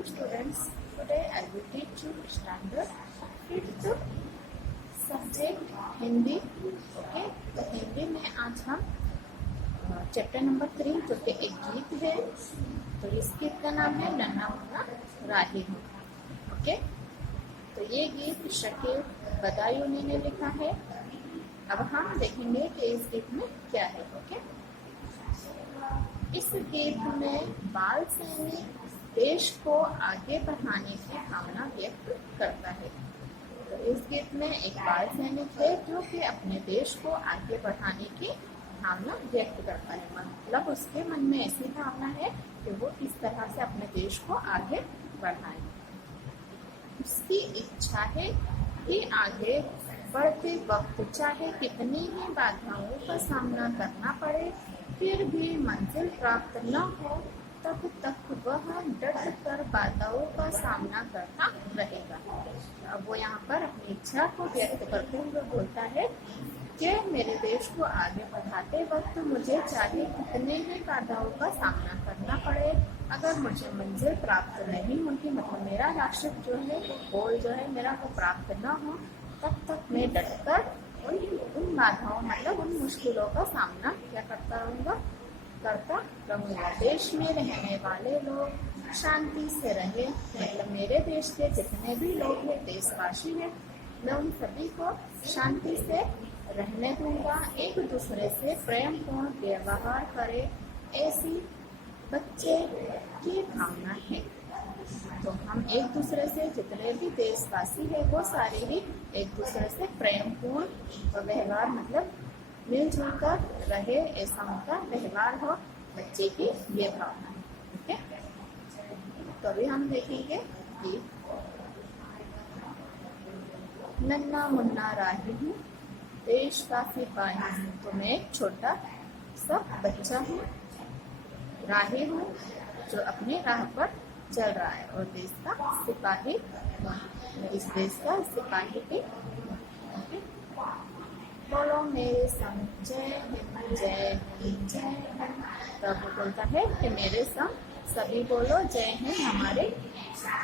morning students. Today I will teach you standard 5th subject Hindi. Okay, तो हिंदी में आज हम चैप्टर नंबर 3 जो कि एक गीत है. तो इस गीत का नाम है नन्हा मुन्ना राही हूँ. ओके, तो ये गीत शकील बदायूनी ने लिखा है. अब हम देखेंगे कि इस गीत में क्या है. ओके, इस गीत में बाल सैनिक देश को आगे बढ़ाने की भावना व्यक्त करता है. तो इस गीत में एक बाल सैनिक है जो कि अपने देश को आगे बढ़ाने की भावना व्यक्त करता है. मतलब उसके मन में ऐसी भावना है कि वो इस तरह से अपने देश को आगे बढ़ाए. उसकी इच्छा है कि आगे बढ़ते वक्त चाहे कितनी ही बाधाओं का सामना करना पड़े, फिर भी मंजिल प्राप्त न हो तब तक वह डट कर बाधाओं का सामना करता रहेगा. अब वो यहाँ पर अपनी इच्छा को व्यक्त करते हुए बोलता है कि मेरे देश को आगे बढ़ाते वक्त मुझे चाहे कितने ही बाधाओं का सामना करना पड़े, अगर मुझे मंजिल प्राप्त नहीं होगी, मतलब मेरा लक्ष्य जो है वो गोल जो है मेरा वो प्राप्त न हो, तब तक मैं डट कर उन बाधाओं मतलब उन मुश्किलों का सामना क्या करता रहूँगा. देश में रहने वाले लोग शांति से रहे, मतलब मेरे देश के जितने भी लोग हैं देशवासी हैं, मैं उन सभी को शांति से रहने दूंगा. एक दूसरे से प्रेम पूर्ण व्यवहार करे, ऐसी बच्चे की भावना है. तो हम एक दूसरे से जितने भी देशवासी है वो सारे ही एक दूसरे से प्रेम पूर्ण व्यवहार मतलब मिलजुल कर रहे, ऐसा उनका व्यवहार हो, बच्चे की ये भावना है. ठीक है, तो अभी हम देखेंगे कि नन्हा मुन्ना राही हूँ, देश का सिपाही हूँ. तो मैं एक छोटा सा बच्चा हूँ, राही हूँ जो अपने राह पर चल रहा है, और देश का सिपाही, इस देश का सिपाही भी. बोलो मेरे संग जय हिंद जय हिंद जय हिंद. तो वो बोलता है कि मेरे संग सभी बोलो जय हिंद. हमारे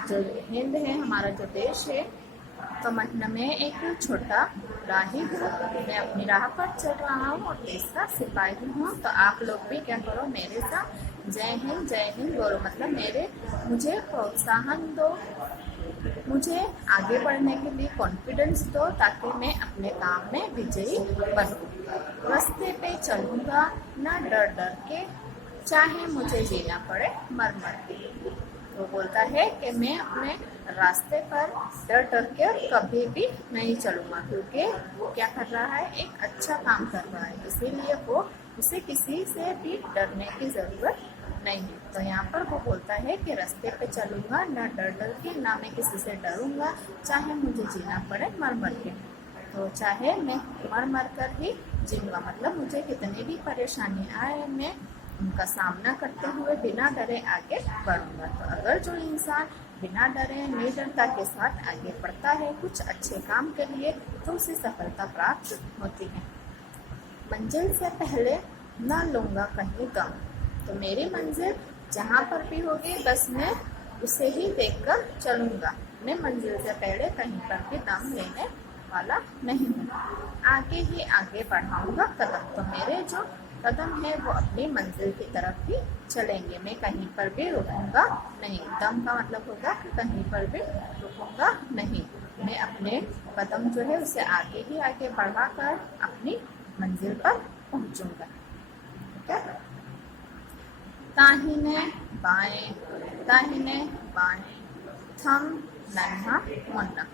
जो हिंद है, हमारा जो देश है, तो मतलब मैं एक छोटा राही हूँ, मैं अपनी राह पर चल रहा हूँ और देश का सिपाही हूँ. तो आप लोग भी क्या करो, मेरे साथ जय हिंद बोलो, मतलब मुझे प्रोत्साहन दो, मुझे आगे बढ़ने के लिए कॉन्फिडेंस दो, ताकि मैं अपने काम में विजयी बनूं. रास्ते पे चलूंगा ना डर डर के, चाहे मुझे जीना पड़े मर मर के. वो बोलता है कि मैं अपने रास्ते पर डर डर के कभी भी नहीं चलूंगा, क्योंकि वो क्या कर रहा है, एक अच्छा काम कर रहा है, इसीलिए वो उसे किसी से भी डरने की जरूरत नहीं है. तो यहाँ पर वो बोलता है कि रास्ते पे चलूंगा ना डर डर के, ना मैं किसी से डरूंगा, चाहे मुझे जीना पड़े मर मर के. तो चाहे मैं मर मर कर ही जीऊंगा, मतलब मुझे कितनी भी परेशानी आए मैं उनका सामना करते हुए बिना डरे आगे बढ़ूंगा. तो अगर जो इंसान बिना डरे निर्भरता के साथ आगे बढ़ता है कुछ अच्छे काम के लिए, तो उसे सफलता प्राप्त होती है. मंजिल से पहले न लूंगा कहीं गम, तो मेरी मंजिल जहाँ पर भी होगी बस मैं उसे ही देखकर चलूंगा, मैं मंजिल से पहले कहीं पर भी दम लेने वाला नहीं हूँ. आगे ही आगे बढ़ाऊंगा कदम, तो मेरे जो कदम है वो अपनी मंजिल की तरफ ही चलेंगे, मैं कहीं पर भी रुकूंगा नहीं. दम का मतलब होगा कि कहीं पर भी रुकूंगा नहीं, मैं अपने कदम जो है उसे आगे ही आगे बढ़ाकर अपनी मंजिल पर पहुंचूंगा. ठीक है, दाहिने बाएं थम नन्हा मुन्ना.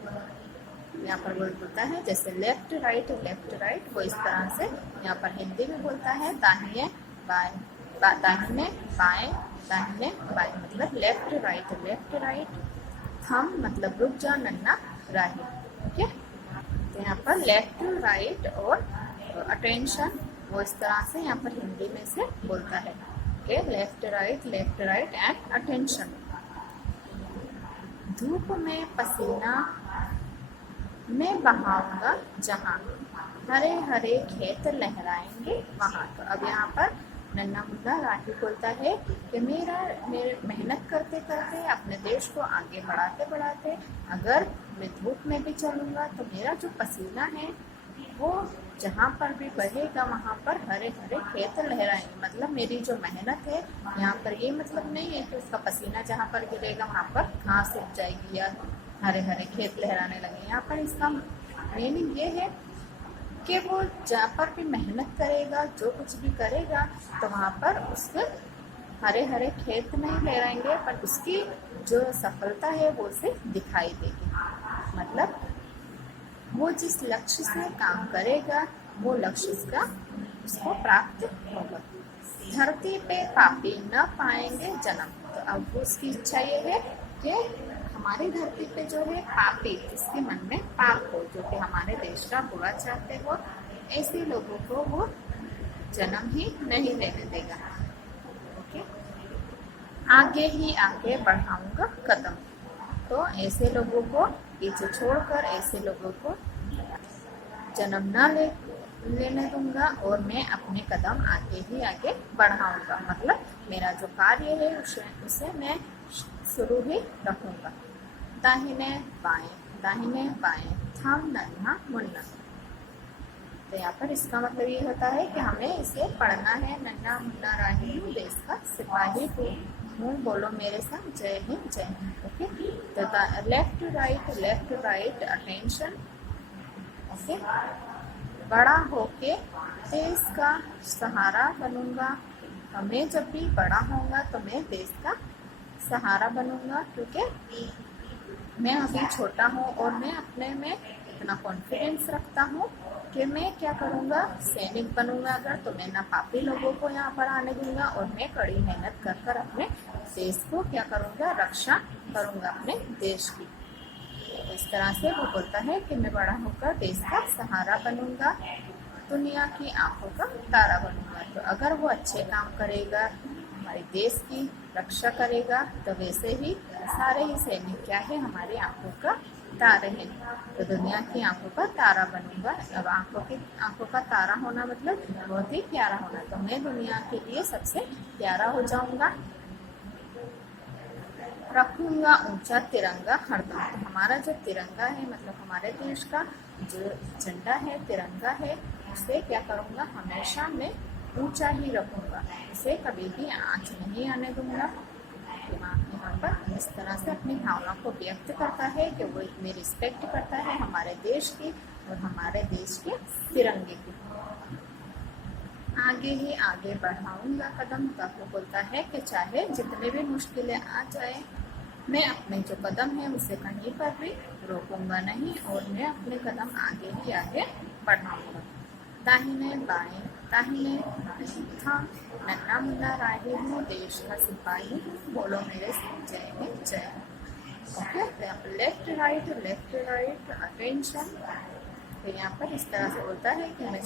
यहाँ पर बोलता है जैसे लेफ्ट राइट, वो इस तरह से यहाँ पर हिंदी में बोलता है दाहिने बाएं, मतलब लेफ्ट राइट, थम मतलब रुक जा, नन्हा राही. ठीक है, तो यहाँ पर लेफ्ट राइट और अटेंशन वो इस तरह से यहाँ पर हिंदी में से बोलता है. Okay, left right and attention. धूप में पसीना मैं बहाऊंगा जहाँ, हरे हरे खेत लहराएंगे वहाँ. तो अब यहाँ पर नन्हा मुन्ना राही बोलता है कि मेरे मेहनत करते करते अपने देश को आगे बढ़ाते बढ़ाते अगर मैं धूप में भी चलूँगा तो मेरा जो पसीना है वो जहाँ पर भी बहेगा वहाँ पर हरे हरे खेत लहराएंगे। मतलब मेरी जो मेहनत है यहाँ पर ये मतलब नहीं है कि उसका पसीना जहाँ पर गिरेगा वहाँ पर घास उग जाएगी या हरे हरे खेत लहराने लगे। यहाँ पर इसका मीनिंग ये है कि वो जहाँ पर भी मेहनत करेगा, जो कुछ भी करेगा, तो वहाँ पर उसके हरे हरे खेत नहीं लहराएंगे, पर उसकी जो सफलता है वो उसे दिखाई देगी। मतलब वो जिस लक्ष्य से काम करेगा वो लक्ष्य उसको प्राप्त होगा। धरती पे पापी न पाएंगे जन्म। तो अब उसकी इच्छा ये है कि हमारी धरती पे जो है पापी, जिसके मन में पाप हो, जो कि हमारे देश का बुरा चाहते हो, ऐसे लोगों को वो जन्म ही नहीं लेने देगा। ओके, आगे ही आगे बढ़ाऊंगा कदम। तो ऐसे लोगों को पीछे छोड़कर ऐसे लोगों को जन्म न लेने दूंगा और मैं अपने कदम आगे ही आगे बढ़ाऊंगा। मतलब मेरा जो कार्य है उसे मैं शुरू ही रखूंगा। दाहिने बाएं थम नन्हा मुन्ना। तो यहाँ पर इसका मतलब ये होता है कि हमें इसे पढ़ना है। नन्हा मुन्ना राही हूँ, देश का सिपाही हूँ, बोलो मेरे संग जय हिंद जय हिंद। ओके, तो लेफ्ट राइट अटेंशन। ओके, बड़ा होके देश का सहारा बनूंगा। तो मैं जब भी बड़ा होऊंगा तो मैं देश का सहारा बनूंगा, क्योंकि मैं अभी छोटा हूँ और मैं अपने में इतना कॉन्फिडेंस रखता हूँ कि मैं क्या करूँगा, सैनिक बनूंगा अगर, तो मैं ना पापी लोगों को यहाँ पर आने दूंगा और मैं कड़ी मेहनत कर कर अपने देश को क्या करूँगा, रक्षा करूँगा अपने देश की। तो इस तरह से वो बोलता है कि मैं बड़ा होकर देश का सहारा बनूंगा, दुनिया की आंखों का तारा बनूंगा। तो अगर वो अच्छे काम करेगा, हमारे देश की रक्षा करेगा, तो वैसे ही सारे ही सैनिक क्या है, हमारी आंखों का तारे हैं। तो दुनिया की आंखों का तारा बनूंगा। अब आंखों का तारा होना मतलब बहुत ही प्यारा होना। तो मैं दुनिया के लिए सबसे प्यारा हो जाऊंगा। रखूंगा ऊंचा तिरंगा हरदम। तो हमारा जो तिरंगा है, मतलब हमारे देश का जो झंडा है, तिरंगा है, उसे क्या करूंगा, हमेशा मैं ऊंचा ही रखूंगा, उसे कभी भी आँच नहीं आने दूंगा। यहाँ पर इस तरह से अपनी भावना को व्यक्त करता है कि वो इतनी रिस्पेक्ट करता है हमारे देश की और हमारे देश के तिरंगे की। आगे ही आगे बढ़ाऊंगा कदम। तब वो बोलता है कि चाहे जितने भी मुश्किलें आ जाए, मैं अपने जो कदम है उसे कहीं पर भी रोकूंगा नहीं और मैं अपने कदम आगे ही आगे बढ़ाऊंगा। दाहिने बाएं था, नन्हा मुन्ना राही हूँ, देश का सिपाही हूँ, बोलो मेरे संग जय हिंद जय Hind. Okay, left right attention. तो यहाँ पर इस तरह से बोलता है कि मैं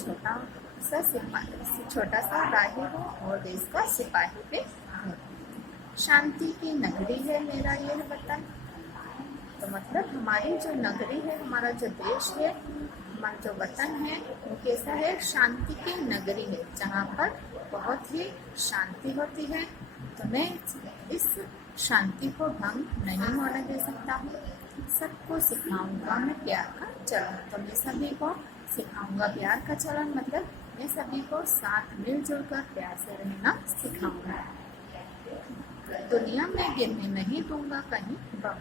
छोटा सा राही हूँ और देश का सिपाही भी हूँ। शांति की नगरी है मेरा यह वतन। तो मतलब हमारी जो नगरी है, हमारा जो देश है, हमारा जो वतन है, वो कैसा है, शांति की नगरी है, जहाँ पर बहुत ही शांति होती है। तो मैं इस शांति को भंग नहीं होने दे सकता हूँ। सबको सिखाऊंगा मैं प्यार का चलन। तो मैं सभी को सिखाऊंगा प्यार का चलन, मतलब मैं सभी को साथ मिलजुल कर प्यार से रहना सिखाऊंगा। दुनिया में गिरने नहीं दूंगा कहीं बम।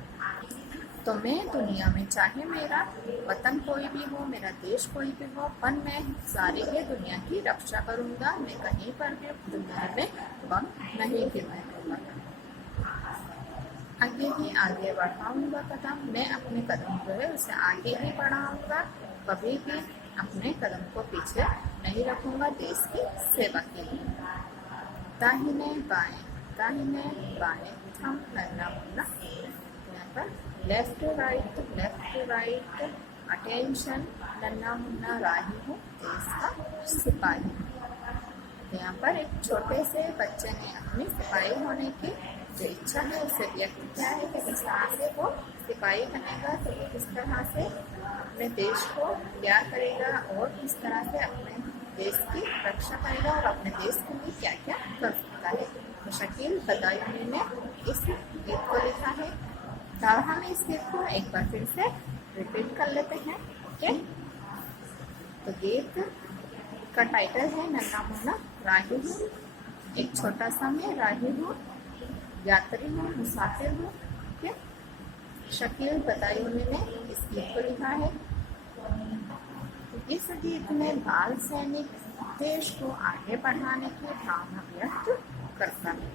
तो मैं दुनिया में, चाहे मेरा वतन कोई भी हो, मेरा देश कोई भी हो, पर मैं सारी ही दुनिया की रक्षा करूंगा। मैं कहीं पर भी दुनिया में बम नहीं गिरने दूंगा। आगे ही आगे बढ़ाऊंगा कदम। मैं अपने कदम जो है उसे आगे ही बढ़ाऊंगा, कभी भी अपने कदम को पीछे नहीं रखूंगा देश की सेवा के लिए। दाहिने बाएं थम नन्हा मुन्ना। यहाँ पर लेफ्ट राइट अटेंशन, नन्हा मुन्ना राही हूँ, देश का सिपाही। तो यहाँ पर एक छोटे से बच्चे ने अपनी सिपाही होने की जो इच्छा है उसे व्यक्त किया है कि किस तरह से वो सिपाही बनेगा, तो वो किस तरह से अपने देश को प्यार करेगा और किस तरह से अपने देश की रक्षा करेगा और अपने देश के लिए क्या क्या कर सकता है। तो शकील बदायूनी ने इस गीत को लिखा है। तो हम इस गीत को एक बार फिर से रिपीट कर लेते हैं। ओके, तो गीत का टाइटल है नन्ना मुन्ना राही हूँ, एक छोटा सा मैं राही हूँ, यात्री हूँ, मुसाफिर हूँ। ठीक है, शकील बदायूनी ने इस गीत को लिखा है। इस गीत में बाल सैनिक देश को आगे बढ़ाने की भावना व्यक्त करता है।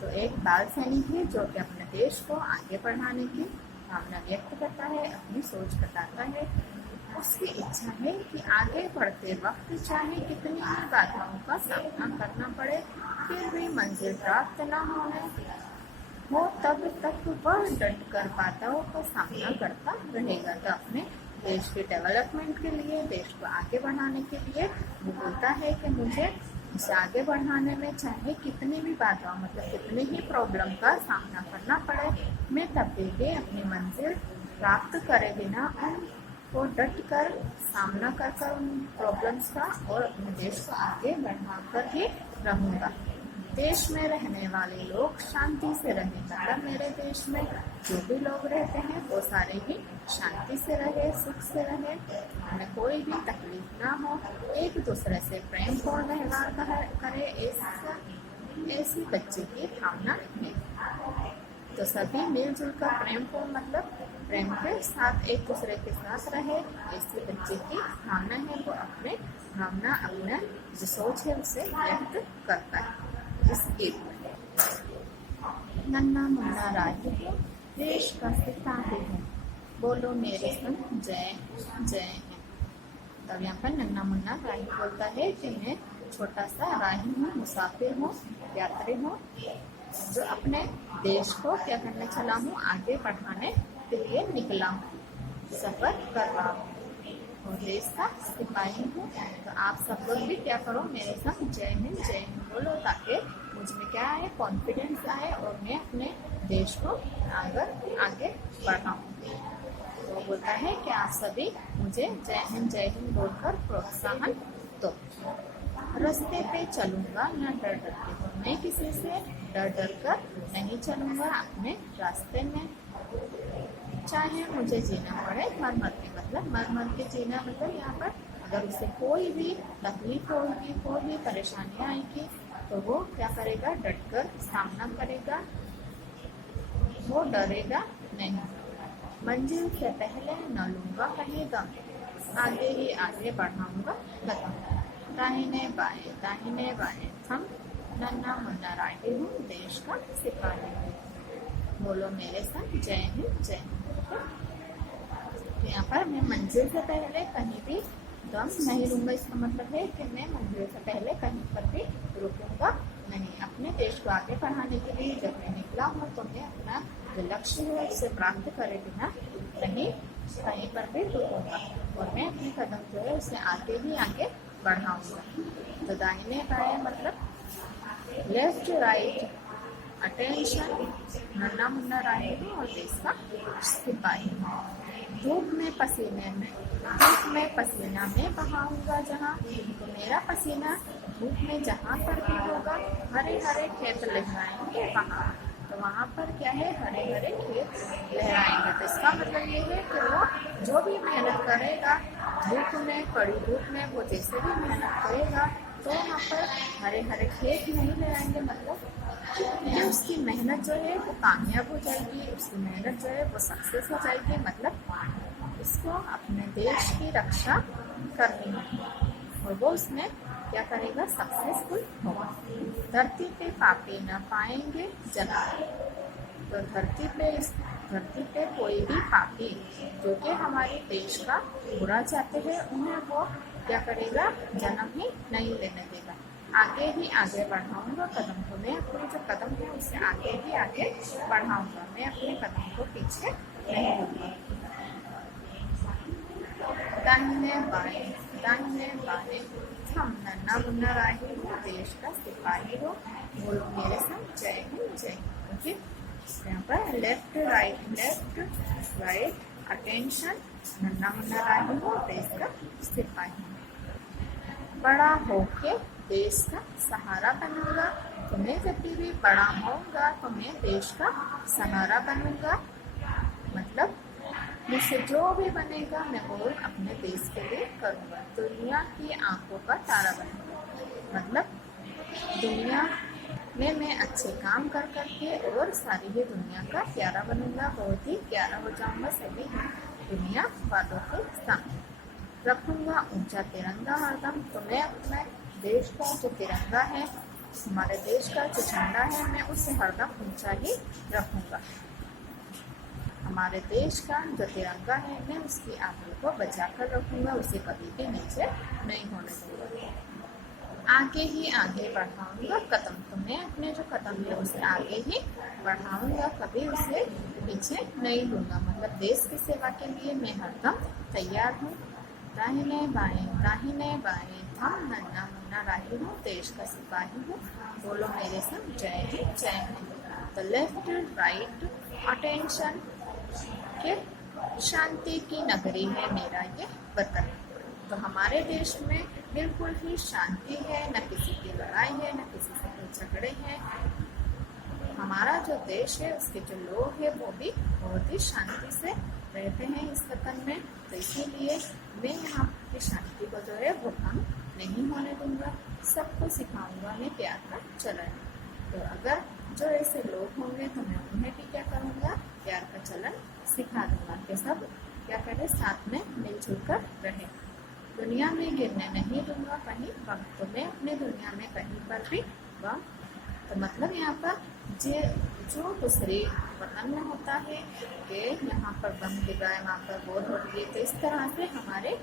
तो एक बाल सैनिक है जो कि अपने देश को आगे बढ़ाने की भावना व्यक्त करता है, अपनी सोच बताता है। उसकी इच्छा है कि आगे बढ़ते वक्त चाहे कितनी ही बाधाओं का सामना करना पड़े, फिर भी मंजिल प्राप्त न होने हो तब तक वह डट कर बाधाओं का सामना करता रहेगा। तो अपने देश के डेवलपमेंट के लिए, देश को आगे बढ़ाने के लिए वो बोलता है कि मुझे इसे आगे बढ़ाने में चाहे कितनी भी बाधाओं, मतलब कितने ही प्रॉब्लम का सामना करना पड़े, मैं तब भी अपनी मंजिल प्राप्त करे बिना उनको डट कर सामना कर उन प्रॉब्लम्स का और अपने देश को आगे बढ़ाकर ही रहूँगा। देश में रहने वाले लोग शांति से रहें, मतलब मेरे देश में जो भी लोग रहते हैं वो सारे ही शांति से रहे, सुख से रहे, उन्हें कोई भी तकलीफ ना हो, एक दूसरे से प्रेम पूर्ण व्यवहार करे, ऐसी बच्चे की भावना है। तो सभी मिलजुल कर प्रेम पूर्ण मतलब प्रेम के साथ एक दूसरे के साथ रहे, ऐसी बच्चे की भावना है। वो अपने भावना, अपना जो सोच है उसे व्यक्त करता है इस गीत में। नन्ना मुन्ना राही हूँ, देश का सिपाही हूँ, बोलो मेरे संग जय जय है। तब यहाँ पर नन्ना मुन्ना राही बोलता है कि मैं छोटा सा राही हूँ, मुसाफिर हूँ, यात्री हूँ, जो अपने देश को क्या करने चला हूँ, आगे बढ़ाने के लिए निकला हूँ, सफर कर रहा हूँ और देश का सिपाही हूँ। तो आप सब लोग भी क्या करो, मेरे साथ जय हिंद बोलो, ताकि मुझ में क्या आए, कॉन्फिडेंस आए और मैं अपने देश को आगे बढ़ाऊँ। तो बोलता है कि आप सभी मुझे जय हिंद बोलकर प्रोत्साहन दो। रास्ते पे चलूंगा न डर डर के, मैं किसी से डर कर नहीं चलूंगा अपने रास्ते में, चाहे मुझे जीना पड़े मर के, मतलब मर के जीना, मतलब यहाँ पर अगर उसे कोई भी तकलीफ होगी, कोई भी परेशानियाँ आएगी, तो वो क्या करेगा, डट कर सामना करेगा, वो डरेगा नहीं। मंजिल से पहले न लूंगा कहीं दम, आगे ही आगे बढ़ाऊंगा कदम, दाहिने बाएं हम, नन्ना मुन्ना राही हूँ, देश का सिपाही हूँ, बोलो मेरे साथ जय हिंद जय हिंद। यहाँ पर मैं मंजिल से पहले कहीं भी दम नहीं लूंगा, इसका मतलब है कि मैं मंजिल से पहले कहीं पर भी रुकूंगा नहीं। अपने देश को आगे बढ़ाने के लिए जब मैं निकला हूँ तो मैं अपना जो लक्ष्य है उसे प्राप्त करे बिना कहीं पर भी रुकूंगा और मैं अपने कदम जो है उसे आगे ही आगे बढ़ाऊंगा। तो दाहिने बाएं मतलब लेफ्ट राइट, अटेंशन, नन्ना मुन्ना राही हूँ और देश का सिपाही हूँ। धूप में पसीना में बहाऊंगा जहाँ, तो मेरा पसीना धूप में जहाँ पर भी होगा, हरे हरे खेत लहराएंगे वहाँ, तो वहाँ पर क्या है, हरे हरे खेत लहराएंगे। तो इसका मतलब ये है कि वो जो भी मेहनत करेगा धूप में, कड़ी धूप में, वो जैसे भी मेहनत करेगा तो वहाँ पर हरे हरे खेत नहीं लहराएंगे, मतलब कि उसकी मेहनत जो है वो कामयाब हो जाएगी, उसकी मेहनत जो है वो सक्सेस हो जाएगी, मतलब उसको अपने देश की रक्षा करनी है और वो उसमें क्या करेगा, सक्सेसफुल होगा। धरती पे पापी न पाएंगे जना, तो धरती पे कोई भी पापी जो कि हमारे देश का बुरा चाहते हैं, उन्हें वो क्या करेगा, जन्म ही नहीं लेने देगा। आगे ही आगे बढ़ाऊंगा कदम को, मैं अपने जो कदम है उससे आगे ही आगे बढ़ाऊंगा, मैं अपने कदम को पीछे नहीं दूंगा। दाहिने बाएं हम, नन्ना मुन्ना राही हूँ, देश का सिपाही हो, बोलो मेरे संग जय हिंद जय हिंद। ओके, यहाँ पर लेफ्ट राइट अटेंशन, नन्ना मुन्ना राही हूँ, देश का सिपाही। बड़ा होके देश का सहारा बनूंगा। तो मैं जब भी बड़ा होऊंगा तो मैं देश का सहारा बनूंगा। मतलब मुझसे जो भी बनेगा मैं वो अपने देश के लिए करूंगा। दुनिया की आंखों का तारा बनूंगा। मतलब दुनिया में मैं अच्छे काम कर करके और सारी ही दुनिया का प्यारा बनूंगा। बहुत ही प्यारा हो जाऊंगा सभी दुनिया वालों के सामने। रखूंगा ऊंचा तिरंगा हरदम। तो मैं अपने देश का जो तिरंगा है, हमारे देश का जो झंडा है, मैं उसे हरदम ऊंचा ही रखूंगा। हमारे देश का जो तिरंगा है मैं उसकी आंखों को बचा कर रखूंगा। उसे कभी भी नीचे नहीं होने दूंगा। आगे ही आगे बढ़ाऊंगा कदम। तो मैं अपने जो कदम है उसे आगे ही बढ़ाऊंगा, कभी उसे पीछे नहीं लूंगा। मतलब देश की सेवा के लिए मैं हरदम तैयार हूँ। दाहिने बाएं थम नन्ना मुन्ना राही हूँ, देश का सिपाही हूँ। बोलो मेरे संग जय हिंद जय हिंद। तो लेफ्ट राइट अटेंशन के शांति की नगरी है मेरा ये वतन। तो हमारे देश में बिल्कुल ही शांति है, न किसी की लड़ाई है, न किसी से कोई झगड़े हैं। हमारा जो देश है उसके जो लोग हैं वो भी बहुत ही शांति से रहते हैं इस वतन में। तो इसीलिए मैं यहाँ की शांति को जो है वो भंग नहीं होने दूंगा। सबको सिखाऊंगा मैं प्यार का चलन। तो अगर जो ऐसे लोग होंगे तो मैं उन्हें भी क्या करूँगा, प्यार का चलन सिखा दूंगा कि सब क्या करें, साथ में मिलजुल कर रहे। दुनिया में गिरने नहीं दूंगा कहीं बम। तो मैं अपने दुनिया में कहीं पर भी बम, तो मतलब यहाँ पर जो दूसरे वतन में होता है कि यहाँ पर बम गिराए, वहाँ पर वो हो गए। तो इस तरह से हमारे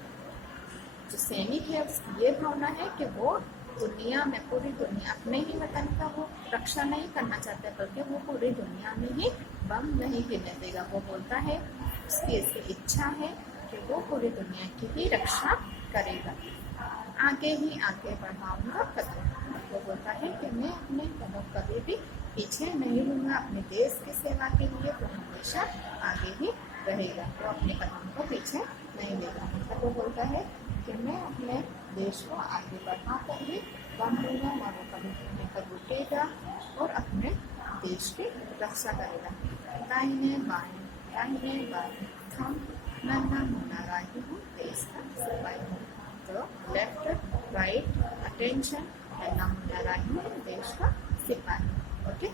जो सैनिक है उसकी ये भावना है कि वो दुनिया में, पूरी दुनिया, अपने ही वतन का वो रक्षा नहीं करना चाहते, बल्कि वो पूरी दुनिया में ही बम नहीं गिरने देगा। वो बोलता है, उसकी ऐसी इच्छा है कि वो पूरी दुनिया की ही रक्षा करेगा। आगे ही आगे बढ़ाऊंगा कदम। वो बोलता है कि मैं अपने कदम कभी भी पीछे नहीं लूँगा। अपने देश की सेवा के लिए वो हमेशा आगे ही रहेगा। वो अपने कदम को पीछे नहीं लेगा। मतलब वो बोलता है कि मैं अपने देश को आगे बढ़ा कर ही बम लूँगा और वो कभी नहीं पर रुकेगा और अपने देश की रक्षा करेगा। दाहिने बाएं थम नन्ना मुन्ना राही हूँ, देश का सिपाही हूँ। तो लेफ्ट राइट अटेंशन, नन्ना मुन्ना राही हूँ, देश का सिपाही। ओके,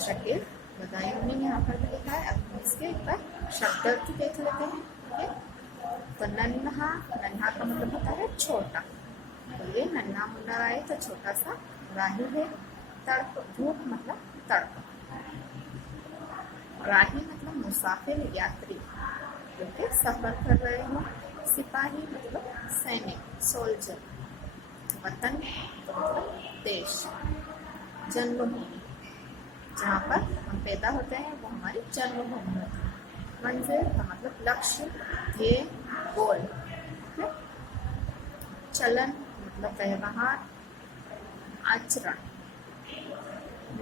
शकील बदायूं ने यहाँ पर भी लिखा है। अब इसके एक बार शब्द अर्थ देख लेते हैं। ओके, तो नन्हा का मतलब होता है छोटा। तो ये नन्ना मुन्ना राही तो छोटा सा राही है। तड़प धूप मतलब तड़प। राही मतलब मुसाफिर यात्री जो कि सफर कर रहे हो। सिपाही मतलब सैनिक सोल्जर। वतन तो मतलब देश। जन्मभूमि जहाँ पर हम पैदा होते हैं वो हमारी जन्मभूमि होती है। मंजिल का मतलब लक्ष्य, ध्येय, गोल। चलन मतलब व्यवहार, आचरण,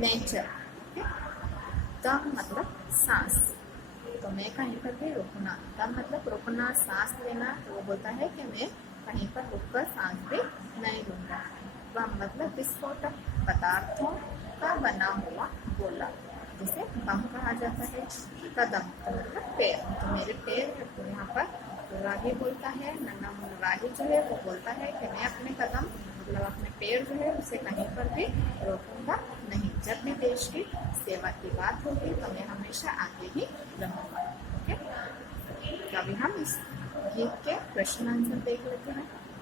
नेचर। दम मतलब सांस। तो मैं कहीं पर भी रुकना, दम मतलब रुकना, सांस लेना। तो वो बोलता है कि मैं कहीं पर रुककर सांस भी नहीं लूँगा। बम मतलब विस्फोटक पदार्थों का बना हुआ गोला, जिसे बम कहा जाता है। कदम तो मतलब पैर। तो मेरे पैर, तो यहाँ पर राही बोलता है, नन्ना मुन्ना राही जो है वो बोलता है कि मैं अपने कदम मतलब अपने पैर जो है उसे कहीं पर भी रोकूंगा नहीं। जब भी देश की सेवा की बात होगी तो मैं हमेशा आगे ही रहूँगा। ओके, तो अभी हम इस गीत के क्वेश्चन आंसर देख लेते हैं।